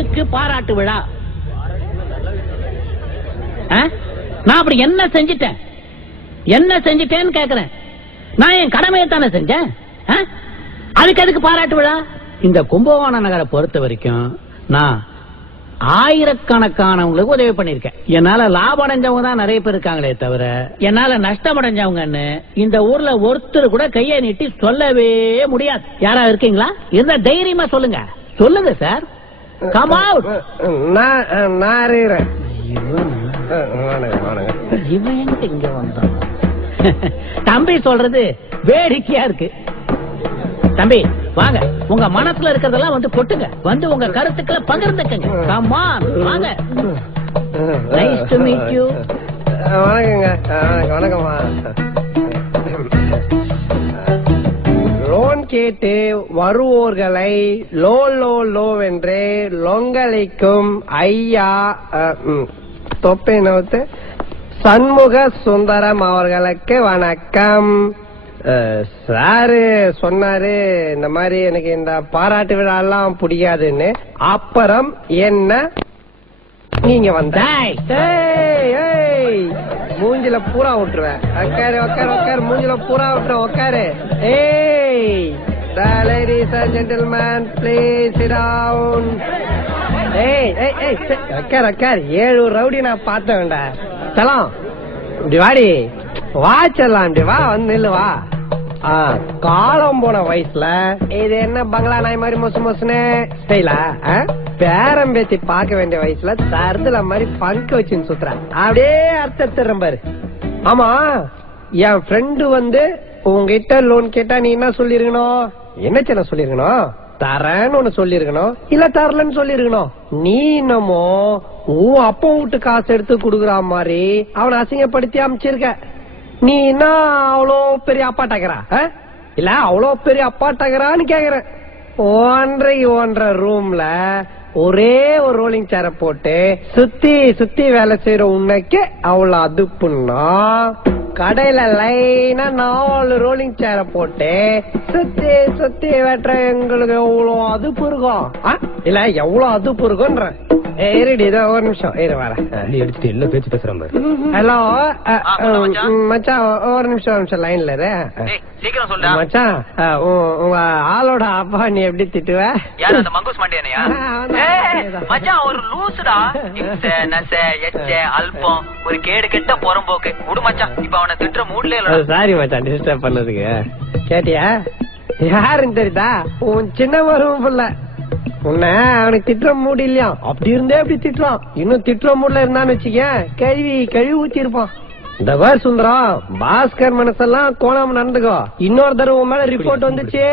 எதுக்கு பாராட்டு விழா? நான் அப்படி என்ன செஞ்சிட்டேன்? என்ன செஞ்சிட்டேன்னு கேக்குறேன். நான் என் கடமையை தானே செஞ்சேன். அதுக்கு எதுக்கு பாராட்டு விழா? இந்த கும்பகோணம் நகரை பொறுத்த வரைக்கும் நான் ஆயிரக்கணக்கானவங்களுக்கு உதவி பண்ணிருக்கேன். என்னால லாபம் அடைஞ்சவங்க தான் நிறைய பேர் இருக்காங்களே தவிர என்னால நஷ்டம் அடைஞ்சவங்கன்னு இந்த ஊர்ல ஒருத்தர் கூட கையை நீட்டி சொல்லவே முடியாது. யாரா இருக்கீங்களா? இருந்தா தைரியமா சொல்லுங்க. சொல்லுங்க சார். Come out. இவன் எங்க இங்க வந்தான்? தம்பி சொல்றது வேடிக்கையா இருக்கு. தம்பி வாங்க, உங்க மனசுல இருக்கிறதெல்லாம் வந்து கொட்டுங்க. வந்து உங்க கருத்துக்களை பகிர்ந்துக்கங்க. கம் ஆன் வாங்க. Nice to meet you. வணக்கங்க. வணக்கம்மா. லோன் கேட்டு வருவோர்களை லோ லோ லோ வென்று லொங்கலிக்கும் ஐயா தொப்பை நோத்து சண்முக சுந்தரம் அவர்களுக்கு வணக்கம். சாரு சொன்னாரு இந்த மாதிரி எனக்கு இந்த பாராட்டு விழா எல்லாம் பிடிக்காதுன்னு. அப்புறம் என்ன நீங்க வந்த மூஞ்சில பூரா விட்டுருவேன். உக்காரு உக்காரு உக்காரு. மூஞ்சில பூரா விட்டுருவேன். உக்காரு. Ladies and gentlemen, please sit down. உக்காரு உக்காரு. 7 ரவுடி நான் பார்த்த வேண்டாம். சலாம் இப்படி வாடி. வாச்சலாம் இப்படி வா. வந்து நில்லு வா. காலம் போன வயசுல இது என்ன பங்களா நாய் மாதிரி மொசு மொசுன்னு ஸ்டைலா பேரம் பேத்தி பார்க்க வேண்டிய வயசுல தருதுல மாதிரி பங்கு வச்சுன்னு சுத்துறேன். அப்படியே அர்த்தம் பாரு. ஆமா, என் ஃப்ரெண்டு வந்து உங்ககிட்ட லோன் கேட்டா நீ என்ன சொல்லிருக்கணும்? என்ன சின்ன சொல்லிருக்கணும்? தரேன்னு ஒண்ணு சொல்லிருக்கணும், இல்ல தரலன்னு சொல்லிருக்கணும். நீ என்னமோ உன் அப்பா வீட்டு காசு எடுத்து குடுக்குற மாதிரி அவனை அசிங்கப்படுத்தி அமைச்சிருக்க. நீ என்ன அவ்வளோ பெரிய அப்பாட்டாக்குறா? இல்ல அவ்வளோ பெரிய அப்பாட்டாக்குறான்னு கேக்குறேன். 1.5 ரூம்ல ஒரே ஒரு ரோலிங் சேர போட்டு சுத்தி சுத்தி வேலை செய்யற உன்னைக்கு அவ்வளவு அதுப்புன்னா, கடையில லைனா 4 ரோலிங் சேர போட்டு சுத்தி சுத்தி வெட்டுற எங்களுக்கு எவ்வளவு அதுப்பு இருக்கும்? இல்ல எவ்வளவு அதுப்பு இருக்கும்ன்ற. ஏறிடி இதோ ஒரு நிமிஷம் இரு வரேன். எடுத்துட்டு என்ன பேச்சு பேசுறாங்க? ஹலோ மச்சான், ஒரு நிமிஷம் லைன்ல இரு. மச்சான், உங்க ஆளோட அப்பா நீ எப்படி திட்டுவ? மங்கூஸ் மாண்டியானையா? மச்சான் ஒரு லூசுடா. அல்பம் ஒரு கேடு கெட்ட புறம்போக்கு விடு மச்சான். இப்ப அவனை திட்டுற மூட்ல இல்ல. சாரி மச்சான் டிஸ்டர்ப் பண்ணதுக்கு. கேட்டியா யாருன்னு தெரியுதா? உன் சின்ன மருமம் புள்ள. உன்ன அவனுக்கு திட்டுற மூடு இல்லையா? அப்படி இருந்தே அப்படி திட்டுறான். இன்னும் திட்டுற மூட்ல இருந்தான்னு வச்சுக்க கழுவி ஊத்தி இருப்பான். இந்த வேர் சுந்தரம், பாஸ்கர் மனசெல்லாம் கோணாம நடந்துக்கோ. இன்னொரு தடவை மேல ரிப்போர்ட் வந்துச்சு